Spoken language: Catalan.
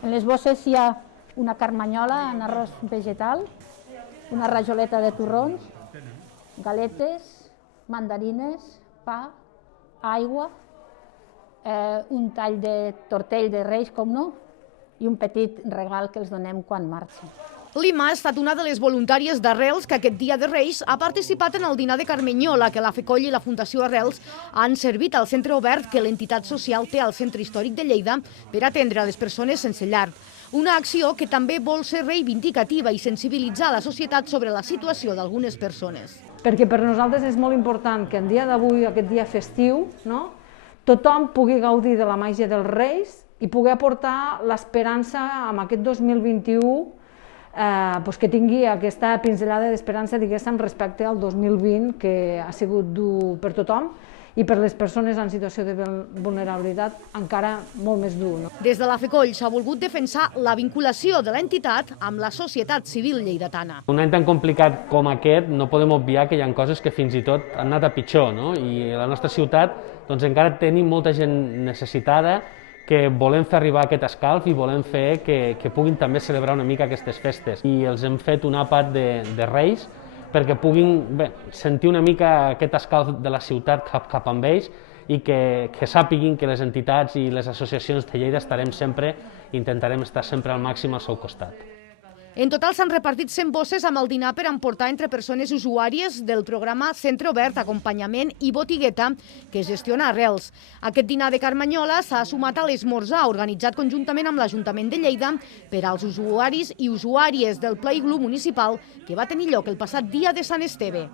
En les bosses hi ha una carmanyola en arròs vegetal, una rajoleta de torrons, galetes, mandarines, pa, aigua, un tall de tortell de Reis, com no, i un petit regal que els donem quan marxen. Lima ha estat una de les voluntàries d'Arrels que aquest dia de Reis ha participat en el dinar de Carmanyola que la FECOLL i la Fundació Arrels han servit al centre obert que l'entitat social té al centre històric de Lleida per atendre les persones sense llar. Una acció que també vol ser reivindicativa i sensibilitzar la societat sobre la situació d'algunes persones. Perquè per nosaltres és molt important que en dia d'avui, aquest dia festiu, tothom pugui gaudir de la màgia dels Reis i pugui aportar l'esperança amb aquest 2021 que tingui aquesta pinzellada d'esperança, diguéssim, respecte al 2020, que ha sigut dur per tothom i per les persones en situació de vulnerabilitat encara molt més dur. Des de la FECOLL s'ha volgut defensar la vinculació de l'entitat amb la societat civil lleidatana. Un any tan complicat com aquest no podem obviar que hi ha coses que fins i tot han anat a pitjor, i a la nostra ciutat encara tenim molta gent necessitada que volem fer arribar aquest escalf i volem fer que puguin també celebrar una mica aquestes festes. I els hem fet un àpat de Reis perquè puguin sentir una mica aquest escalf de la ciutat cap amb ells i que sàpiguin que les entitats i les associacions de Lleida intentarem estar sempre al màxim al seu costat. En total s'han repartit 100 bosses amb el dinar per emportar entre persones usuàries del programa Centre Obert, Acompanyament i Botigueta que gestiona Arrels. Aquest dinar de Carmanyola s'ha sumat a l'esmorzar organitzat conjuntament amb l'Ajuntament de Lleida per als usuaris i usuàries del Plaiglu municipal que va tenir lloc el passat dia de Sant Esteve.